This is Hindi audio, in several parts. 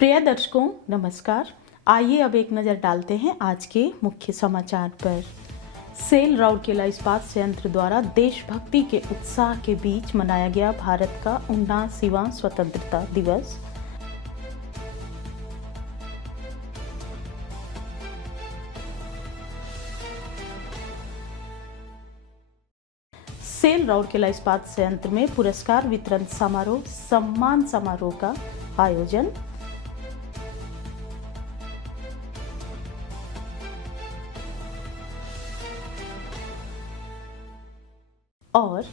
प्रिय दर्शकों नमस्कार। आइए अब एक नज़र डालते हैं आज के मुख्य समाचार पर। सेल राउरकेला इस्पात संयंत्र द्वारा देशभक्ति के उत्साह के बीच मनाया गया भारत का 79वां स्वतंत्रता दिवस। सेल राउरकेला इस्पात संयंत्र में पुरस्कार वितरण समारोह सम्मान समारोह का आयोजन। और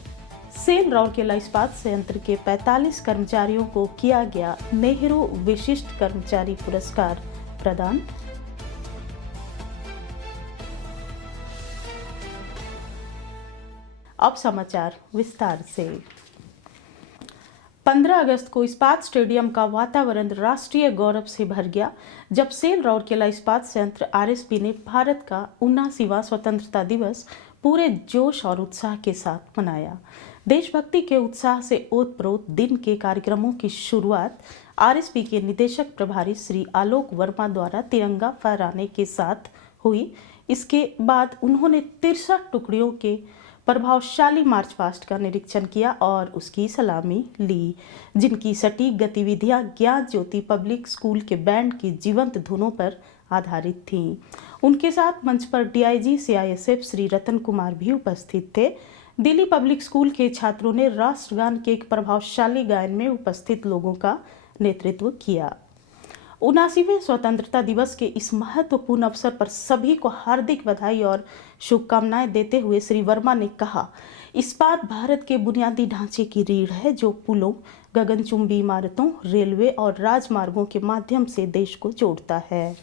सेल राउरकेला इस्पात संयंत्र के 45 कर्मचारियों को किया गया नेहरू विशिष्ट कर्मचारी पुरस्कार प्रदान। अब समाचार विस्तार से। 15 अगस्त को इस्पात स्टेडियम का वातावरण राष्ट्रीय गौरव से भर गया जब सेल राउरकेला इस्पात संयंत्र आरएसपी ने भारत का 79वां स्वतंत्रता दिवस पूरे जोश और उत्साह के साथ मनाया। देशभक्ति के उत्साह से ओतप्रोत दिन के कार्यक्रमों की शुरुआत आरएसपी के निदेशक प्रभारी श्री आलोक वर्मा द्वारा तिरंगा फहराने के साथ हुई। इसके बाद उन्होंने 63 टुकड़ियों के प्रभावशाली मार्च पास्ट का निरीक्षण किया और उसकी सलामी ली, जिनकी सटीक गतिविधियां ज्ञान ज्योति पब्लिक स्कूल के बैंड की जीवंत धुनों पर आधारित थीं। उनके साथ मंच पर डीआईजी सीआईएसएफ श्री रतन कुमार भी उपस्थित थे। दिल्ली पब्लिक स्कूल के छात्रों ने राष्ट्रगान के एक प्रभावशाली गायन में उपस्थित लोगों का नेतृत्व किया। 79वें स्वतंत्रता दिवस के इस महत्वपूर्ण अवसर पर सभी को हार्दिक बधाई और शुभकामनाएं देते हुए श्री वर्मा ने कहा, इस्पात भारत के बुनियादी ढांचे की रीढ़ है जो पुलों, गगनचुंबी इमारतों, रेलवे और राजमार्गों के माध्यम से देश को जोड़ता है।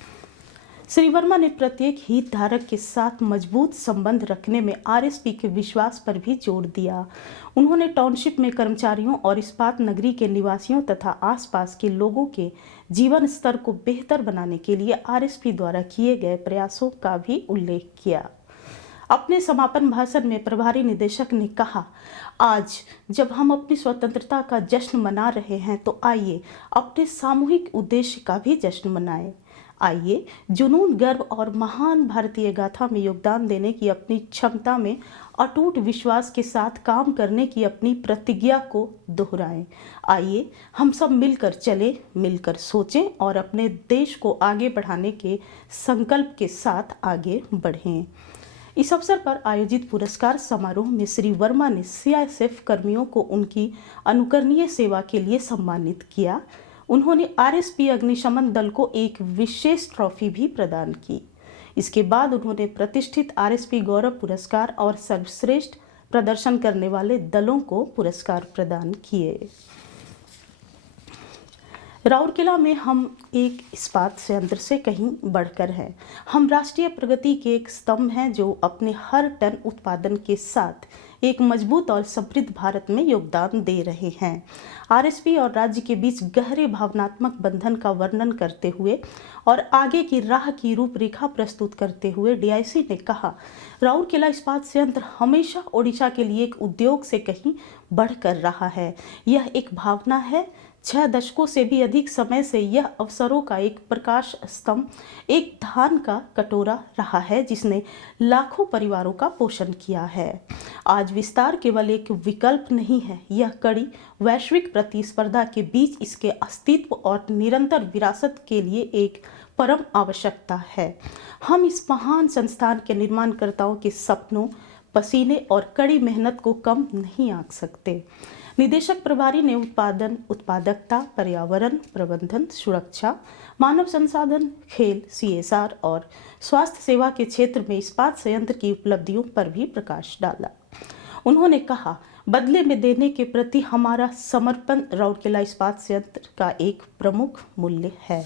श्री वर्मा ने प्रत्येक हितधारक के साथ मजबूत संबंध रखने में आरएसपी के विश्वास पर भी जोर दिया। उन्होंने टाउनशिप में कर्मचारियों और इस्पात नगरी के निवासियों तथा आसपास के लोगों के जीवन स्तर को बेहतर बनाने के लिए आरएसपी द्वारा किए गए प्रयासों का भी उल्लेख किया। अपने समापन भाषण में प्रभारी निदेशक ने कहा, आज जब हम अपनी स्वतंत्रता का जश्न मना रहे हैं तो आइए अपने सामूहिक उद्देश्य का भी जश्न मनाएं। आइए जुनून, गर्व और महान भारतीय गाथा में योगदान देने की अपनी क्षमता में अटूट विश्वास के साथ काम करने की अपनी प्रतिज्ञा को दोहराएं। आइए हम सब मिलकर चलें, मिलकर सोचें और अपने देश को आगे बढ़ाने के संकल्प के साथ आगे बढ़ें। इस अवसर पर आयोजित पुरस्कार समारोह में श्री वर्मा ने सीआईएसएफ कर्मियों को उनकी अनुकरणीय सेवा के लिए सम्मानित किया। उन्होंने आरएसपी अग्निशमन दल को एक विशेष ट्रॉफी भी प्रदान की। इसके बाद उन्होंने प्रतिष्ठित आरएसपी गौरव पुरस्कार और सर्वश्रेष्ठ प्रदर्शन करने वाले दलों को पुरस्कार प्रदान किए। राउरकेला में हम एक इस्पात संयंत्र से कहीं बढ़कर हैं। हम राष्ट्रीय प्रगति के एक स्तंभ हैं जो अपने हर टन उत्पादन के साथ एक मजबूत और समृद्ध भारत में योगदान दे रहे हैं। आरएसपी और राज्य के बीच गहरे भावनात्मक बंधन का वर्णन करते हुए और आगे की राह की रूपरेखा प्रस्तुत करते हुए डीआईसी ने कहा, राउरकेला इस्पात संयंत्र हमेशा ओडिशा के लिए एक उद्योग से कहीं बढ़कर रहा है। यह एक भावना है। 6 दशकों से भी अधिक समय से यह अवसरों का एक प्रकाश स्तंभ, एक धान का कटोरा रहा है जिसने लाखों परिवारों का पोषण किया है। आज विस्तार केवल एक विकल्प नहीं है, यह कड़ी वैश्विक प्रतिस्पर्धा के बीच इसके अस्तित्व और निरंतर विरासत के लिए एक परम आवश्यकता है। हम इस महान संस्थान के निर्माणकर्ताओं के सपनों, पसीने और कड़ी मेहनत को कम नहीं आंक सकते। निदेशक प्रभारी ने उत्पादन, उत्पादकता, पर्यावरण प्रबंधन, सुरक्षा, मानव संसाधन, खेल, सीएसआर और स्वास्थ्य सेवा के क्षेत्र में इस्पात संयंत्र की उपलब्धियों पर भी प्रकाश डाला। उन्होंने कहा, बदले में देने के प्रति हमारा समर्पण राउरकेला इस्पात संयंत्र का एक प्रमुख मूल्य है।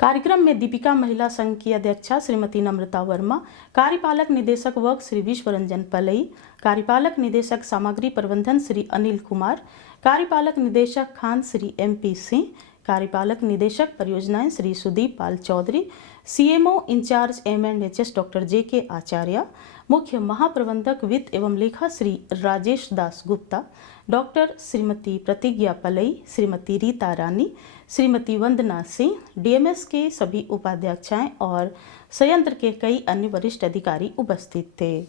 कार्यक्रम में दीपिका महिला संघ की अध्यक्षा श्रीमती नम्रता वर्मा, कार्यपालक निदेशक वर्ग श्री विश्वरंजन पलई, कार्यपालक निदेशक सामग्री प्रबंधन श्री अनिल कुमार, कार्यपालक निदेशक खान श्री MP सिंह, कार्यपालक निदेशक परियोजनाएं Shri Sudeep Pal Chaudhary, CMO incharge MNHS doctor JK Acharya, मुख्य महाप्रबंधक वित्त एवं लेखा श्री राजेश दास गुप्ता, डॉक्टर श्रीमती प्रतिज्ञा पलई, श्रीमती रीता रानी, श्रीमती वंदना सिंह, डीएमएस के सभी उपाध्यक्षाएं और संयंत्र के कई अन्य वरिष्ठ अधिकारी उपस्थित थे।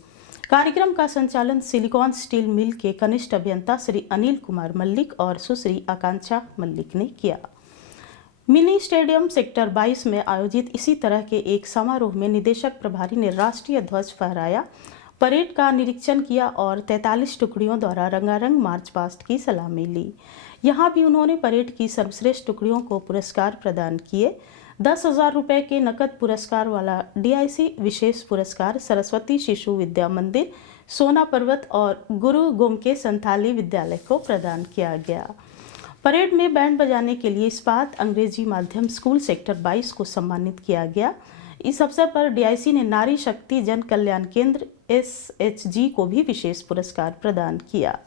कार्यक्रम का संचालन सिलिकॉन स्टील मिल के कनिष्ठ अभियंता श्री अनिल कुमार मल्लिक और सुश्री आकांक्षा मल्लिक ने किया। मिनी स्टेडियम सेक्टर 22 में आयोजित इसी तरह के एक समारोह में निदेशक प्रभारी ने राष्ट्रीय ध्वज फहराया, परेड का निरीक्षण किया और 43 टुकड़ियों द्वारा रंगारंग मार्च पास्ट की सलामी ली। यहाँ भी उन्होंने परेड की सर्वश्रेष्ठ टुकड़ियों को पुरस्कार प्रदान किए। 10,000 रुपये के नकद पुरस्कार वाला डीआईसी विशेष पुरस्कार सरस्वती शिशु विद्या मंदिर, सोना पर्वत और गुरु गोमके संथाली विद्यालय को प्रदान किया गया। परेड में बैंड बजाने के लिए इस्पात अंग्रेजी माध्यम स्कूल सेक्टर 22 को सम्मानित किया गया। इस अवसर पर डीआईसी ने नारी शक्ति जन कल्याण केंद्र एसएचजी को भी विशेष पुरस्कार प्रदान किया।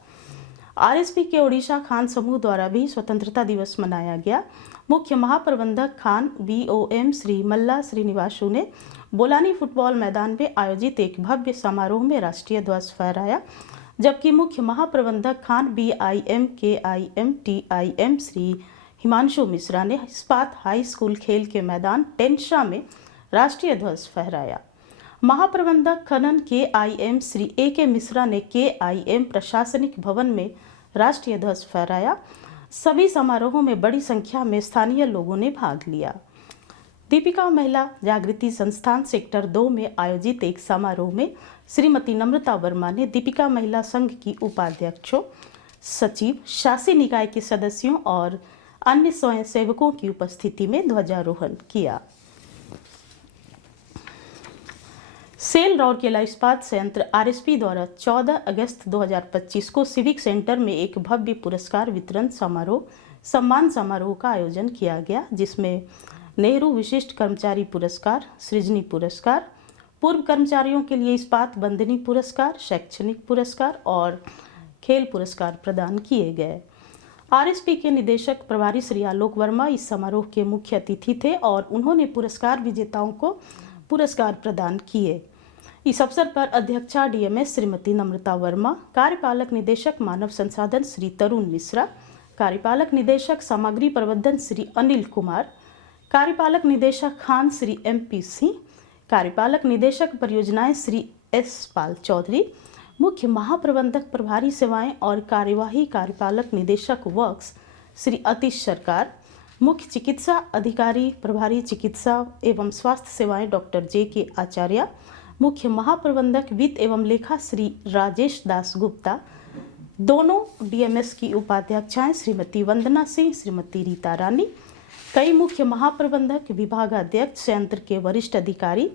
आरएसपी के ओडिशा खान समूह द्वारा भी स्वतंत्रता दिवस मनाया गया। मुख्य महाप्रबंधक खान बीओएम श्री मल्ला श्रीनिवासु ने बोलानी फुटबॉल मैदान में आयोजित एक भव्य समारोह में राष्ट्रीय ध्वज फहराया, जबकि मुख्य महाप्रबंधक खान बीआईएम केआईएम टीआईएम श्री हिमांशु मिश्रा ने इस्पात हाई स्कूल खेल के मैदान टेंशा में राष्ट्रीय ध्वज फहराया। महाप्रबंधक खनन केआईएम श्री ए.के. मिश्रा ने केआईएम प्रशासनिक भवन में राष्ट्रीय ध्वज फहराया। सभी समारोहों में बड़ी संख्या में स्थानीय लोगों ने भाग लिया। दीपिका महिला जागृति संस्थान सेक्टर 2 में आयोजित एक समारोह में श्रीमती नम्रता वर्मा ने दीपिका महिला संघ की उपाध्यक्षों, सचिव, शासी निकाय के सदस्यों और अन्य स्वयंसेवकों की उपस्थिति में ध्वजारोहण किया। सेल राउरकेला इस्पात संयंत्र आरएसपी द्वारा 14 अगस्त 2025 को सिविक सेंटर में एक भव्य पुरस्कार वितरण सम्मान समारोह का आयोजन किया गया, जिसमें नेहरू विशिष्ट कर्मचारी पुरस्कार, सृजनी पुरस्कार, पूर्व कर्मचारियों के लिए इस्पात बंदनी पुरस्कार, शैक्षणिक पुरस्कार और खेल पुरस्कार प्रदान किए गए। आरएसपी के निदेशक प्रभारी श्री आलोक वर्मा इस समारोह के मुख्य अतिथि थे और उन्होंने पुरस्कार विजेताओं को पुरस्कार प्रदान किए। इस अवसर पर अध्यक्षा डीएमएस श्रीमती नम्रता वर्मा, कार्यपालक निदेशक मानव संसाधन श्री तरुण मिश्रा, कार्यपालक निदेशक सामग्री प्रबंधन श्री अनिल कुमार, कार्यपालक निदेशक खान श्री एमपी सिंह, कार्यपालक निदेशक परियोजनाएं श्री एस पाल चौधरी, मुख्य महाप्रबंधक प्रभारी सेवाएं और कार्यवाही कार्यपालक निदेशक वर्क्स श्री अतीश सरकार, मुख्य चिकित्सा अधिकारी प्रभारी चिकित्सा एवं स्वास्थ्य सेवाएं डॉक्टर जे.के. आचार्य, मुख्य महाप्रबंधक वित्त एवं लेखा श्री राजेश दास गुप्ता, दोनों डीएमएस की उपाध्यक्षाएं श्रीमती वंदना सिंह, श्रीमती रीता रानी, कई मुख्य महाप्रबंधक, विभागाध्यक्ष, संयंत्र के वरिष्ठ अधिकारी,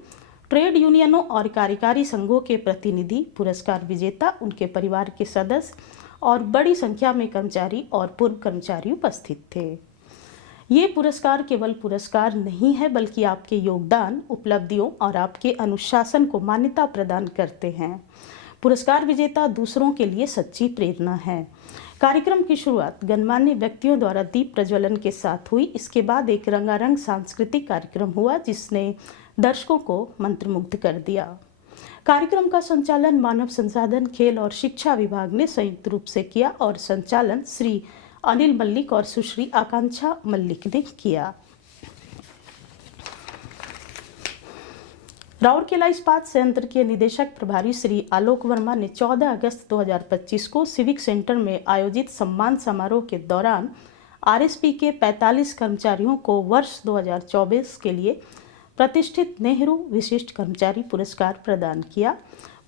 ट्रेड यूनियनों और कार्यकारी संघों के प्रतिनिधि, पुरस्कार विजेता, उनके परिवार के सदस्य और बड़ी संख्या में कर्मचारी और पूर्व कर्मचारी उपस्थित थे। ये पुरस्कार केवल पुरस्कार नहीं है, बल्कि आपके योगदान, उपलब्धियों और आपके अनुशासन को मान्यता प्रदान करते हैं। पुरस्कार विजेता दूसरों के लिए सच्ची प्रेरणा है। कार्यक्रम की शुरुआत गणमान्य व्यक्तियों द्वारा दीप प्रज्वलन के साथ हुई। इसके बाद एक रंगारंग सांस्कृतिक कार्यक्रम हुआ, जिसने दर्शकों को मंत्रमुग्ध कर दिया। कार्यक्रम का संचालन मानव संसाधन, खेल और शिक्षा विभाग ने संयुक्त रूप से किया और संचालन श्री अनिल मल्लिक और सुश्री आकांक्षा मल्लिक ने किया। राउरकेला इस्पात संयंत्र के निदेशक प्रभारी श्री आलोक वर्मा ने 14 अगस्त 2025 को सिविक सेंटर में आयोजित सम्मान समारोह के दौरान आरएसपी के 45 कर्मचारियों को वर्ष 2024 के लिए प्रतिष्ठित नेहरू विशिष्ट कर्मचारी पुरस्कार प्रदान किया।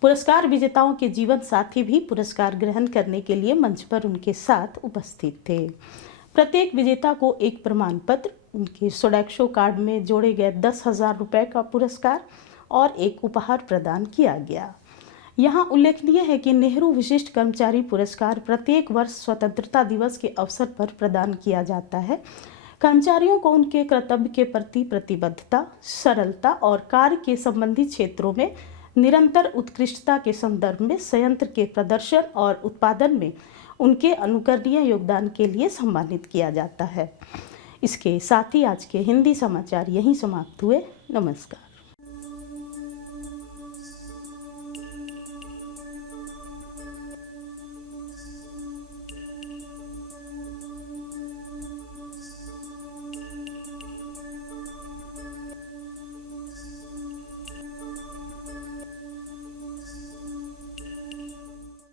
पुरस्कार विजेताओं के जीवन साथी भी पुरस्कार ग्रहण करने के लिए मंच पर उनके साथ उपस्थित थे। प्रत्येक विजेता को एक प्रमाण पत्र, उनके सोडैक्सो कार्ड में जोड़े गए 10,000 रुपये का पुरस्कार और एक उपहार प्रदान किया गया। यहाँ उल्लेखनीय है कि नेहरू विशिष्ट कर्मचारी पुरस्कार प्रत्येक वर्ष स्वतंत्रता दिवस के अवसर पर प्रदान किया जाता है। कर्मचारियों को उनके कर्तव्य के प्रति प्रतिबद्धता, सरलता और कार्य के संबंधित क्षेत्रों में निरंतर उत्कृष्टता के संदर्भ में संयंत्र के प्रदर्शन और उत्पादन में उनके अनुकरणीय योगदान के लिए सम्मानित किया जाता है। इसके साथ ही आज के हिंदी समाचार यहीं समाप्त हुए। नमस्कार।